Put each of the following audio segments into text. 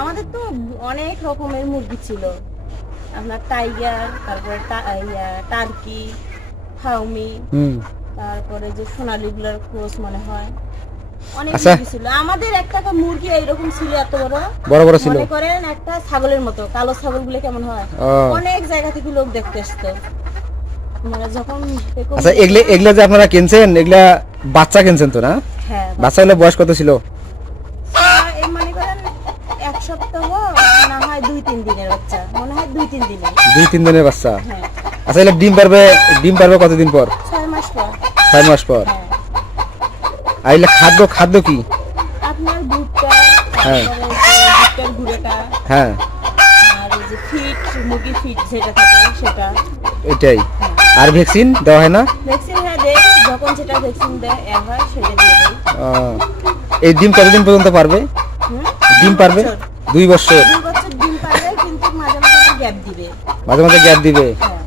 আমাদের তো অনেক রকমের মুরগি ছিল, আপনার টাইগার, তারপরে টার্কি, ফাউমি, তারপরে যে সোনালি গুলার ক্রস মনে হয়, অনেক মুরগি ছিল। আমাদের একটা মুরগি এইরকম ছিল, এত বড় বড় বড় ছিল, মনে করেন একটা ছাগলের মতো। কালো ছাগল গুলো কেমন হয়, অনেক জায়গা থেকে লোক দেখতে আসতো। মানে যখন আচ্ছা, এগুলা যে আপনারা কিনছেন, এগুলা বাচ্চা কিনছেন তো না? হ্যাঁ। বাচ্চাগুলো বয়স কত ছিল? মনে করেন এক সপ্তাহ না হয় 2-3 দিনের বাচ্চা, মনে হয় 2-3 দিনের। 2-3 দিনের বাচ্চা। হ্যাঁ। আচ্ছা, এগুলা ডিম পারবে কতদিন পর? 6 মাস পর। 6 মাস পর। হ্যাঁ। আর এগুলা খাদ্য কি? আপনার ভুট্টা, হ্যাঁ, ভুট্টার গুঁড়োটা, হ্যাঁ, আর এই যে ফিট, মুরগি ফিট যেটা থাকে সেটা, এটাই। আর ভ্যাকসিন দেওয়া হয় না? ভ্যাকসিন হ্যাঁ দেয়, যখন যেটা ভ্যাকসিন দেয় হয় সেটা দিয়ে দেয়। এই ডিম কতদিন পর্যন্ত পারবে? ডিম পারবে 2 বছর। 2 বছর ডিম পারবে, কিন্তু মাঝে মাঝে গ্যাপ দিবে। মাঝে মাঝে গ্যাপ দিবে। হ্যাঁ।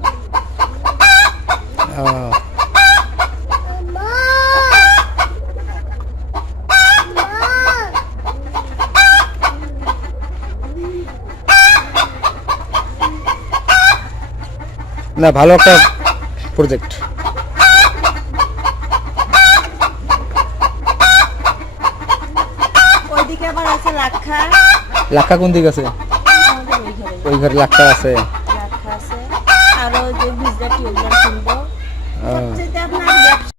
না, ভালো একটা প্রজেক্ট। ওইদিকে আবার আছে লাক্ষা। লাক্ষা কোন দিক আছে? ওই ঘরে লাক্ষা আছে। লাক্ষা আছে, আর ওই যে বিজা টিউবলার কিনবো। সবচেয়ে আপনার